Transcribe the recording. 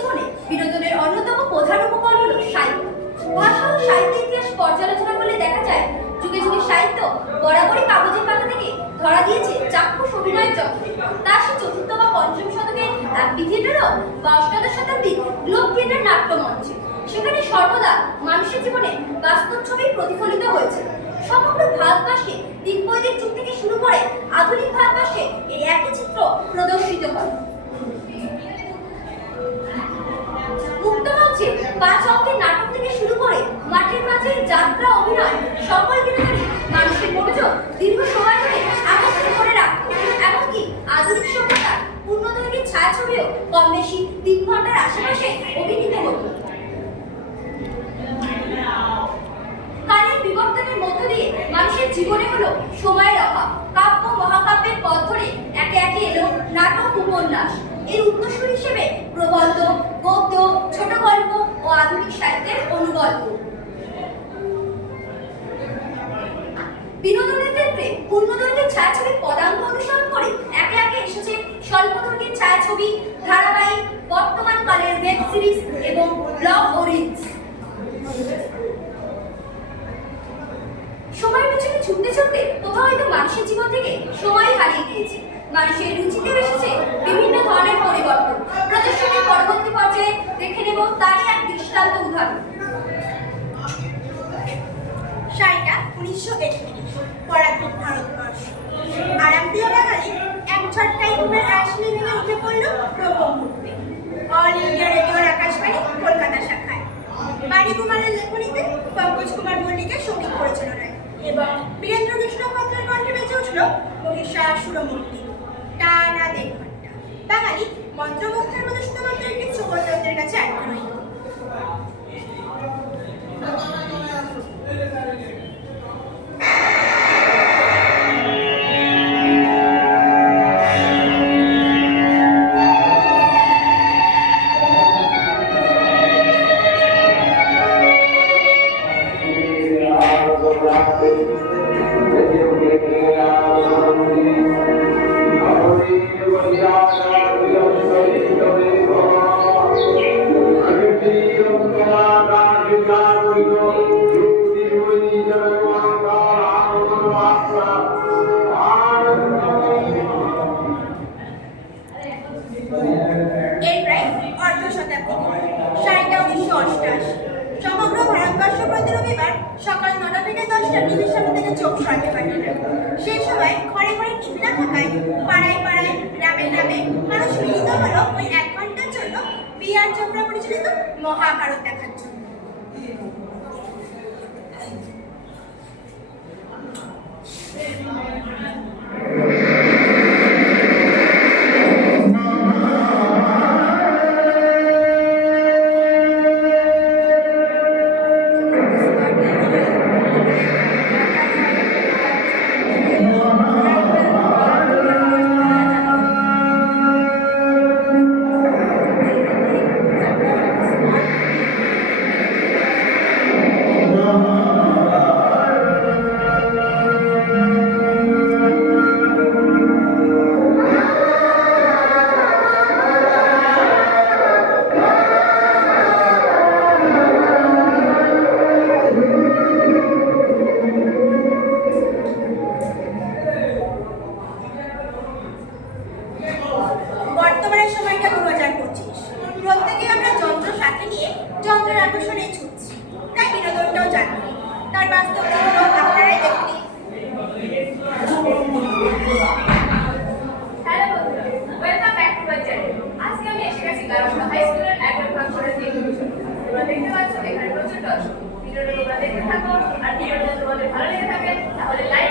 জীবনে বিনোদনের অন্যতম প্রধান উপকরণ হল সাহিত্য। ভাষা ও সাহিত্যের ইতিহাস পর্যালোচনা করলে দেখা যায় যুগে যুগে সাহিত্য বরাবরই কাগজের পাতা থেকে ধরা দিয়েছে চাক্ষুষ অভিনয়ের জগতে। তার সে চতুর্থ বা পঞ্চম শতকে থিয়েটারও বা অষ্টাদশ শতাব্দী গ্লোব থিয়েটার নাট্যমঞ্চে, সেখানে সর্বদা মানুষের জীবনে বাস্তব ছবি প্রতিফলিত হয়েছে। সমগ্র ভারতবর্ষে দিগ্বৈদিক যুগ থেকে শুরু করে আধুনিক ভারতবর্ষে এই একই চিত্র প্রদর্শিত হয়। মুক্তমঞ্চে 5 অঙ্কের নাটক থেকে শুরু করে মাঠের মাঝে যাত্রা, অভিনয় সকল বিনোদনই মানুষের মনোযোগ দীর্ঘ সময় ধরে আকর্ষণ করে রাখত। এমনকি আধুনিক সভ্যতার পূর্ণদৈর্ঘ্যের ছায়াছবিও কম বেশি 3 ঘন্টার আশেপাশে অভিনীত হতো। কালের বিবর্তনের মধ্য দিয়ে মানুষের জীবনে হলো সময়ের অভাব। কাব্য মহাকাব্যের পথ ধরে একে একে এলো নাটক, উপন্যাস। এর উত্তরসূরি হিসেবে প্রবন্ধ, গদ্য, ছোট গল্প ও আধুনিক সাহিত্যের অনুগল্প। বিনোদনের ক্ষেত্রে পূর্ণদৈর্ঘ্যের ছায়াছবির পদাঙ্ক অনুসরণ করে একে একে এসেছে স্বল্পদৈর্ঘ্যের ছায়াছবি, ধারাবাহিক, বর্তমান কালের ওয়েব সিরিজ এবং ব্লগ ও রিলস। সময়ের পেছনে ছুটতে ছুটতে কোথাও হয়তো মানুষের জীবন থেকে সময় হারিয়ে গিয়েছে। মানুষের রুচিতে এসেছে বিভিন্ন ধরনের পরিবর্তন। প্রদর্শনীর পরবর্তী পর্যায়ে দেখে নেব তারই এক দৃষ্টান্ত উদাহরণ। শাড়িটা 1931, পরাধীন ভারতবর্ষ। আরামপ্রিয় বাঙালি এক ঝটকায় ঘুমের আসলে ভেঙে উঠে পড়ল ব্রহ্মমুহূর্তে। অল ইন্ডিয়া রেডিওর আকাশবাণী কলকাতা শাখায় বাড়ি কুমারের লেখনীতে পঙ্কজ কুমার মল্লিকের সঙ্গীত পরিচালনায় এবং বীরেন্দ্র কৃষ্ণ পাত্রের কণ্ঠে বেজে উঠল মহিষা সুরমূর্তি। টানা 1.5 ঘন্টা বাঙালি মন্ত্রমুগ্ধের মতো শুধুমাত্র একটি শ্রোতাদের কাছে আটকে রইল। এর প্রায় অর্ধ শতাব্দী শাড়িটা 1988। সমগ্র ভারতবর্ষ প্রতি রবিবার সকাল 9টা থেকে 10টা টিভির সামনে থেকে চোখ সরাতে পারে না। সেই সময় ঘরে ঘরে টিভি না থাকায় পাড়ায় পাড়ায়, গ্রামে গ্রামে মানুষ মিলিত হলো ওই 1 ঘন্টার জন্য বি.আর. চোপড়া পরিচালিত মহাভারত দেখার জন্য। বর্তমানের সময়টা 2025। প্রত্যেকে আমরা যন্ত্র সাথে নিয়ে যন্ত্রের আকর্ষণে ছুটছি, তাই বিনোদনটাও জানি। তার বাস্তব চিত্র আপনারাই দেখুন। হ্যালো বন্ধুরা, welcome back to my channel. আজকে আমি এসে গেছি গারমোড়া হাই স্কুলের অ্যানুয়াল ফাংশনের টেলিভিশন। তোমরা দেখতে পাচ্ছ এখানে প্রচুর দর্শক। ভিডিওটা তোমরা দেখতে থাকো, আর ভিডিওটা তোমাদের ভালো লেগে থাকে তাহলে লাইক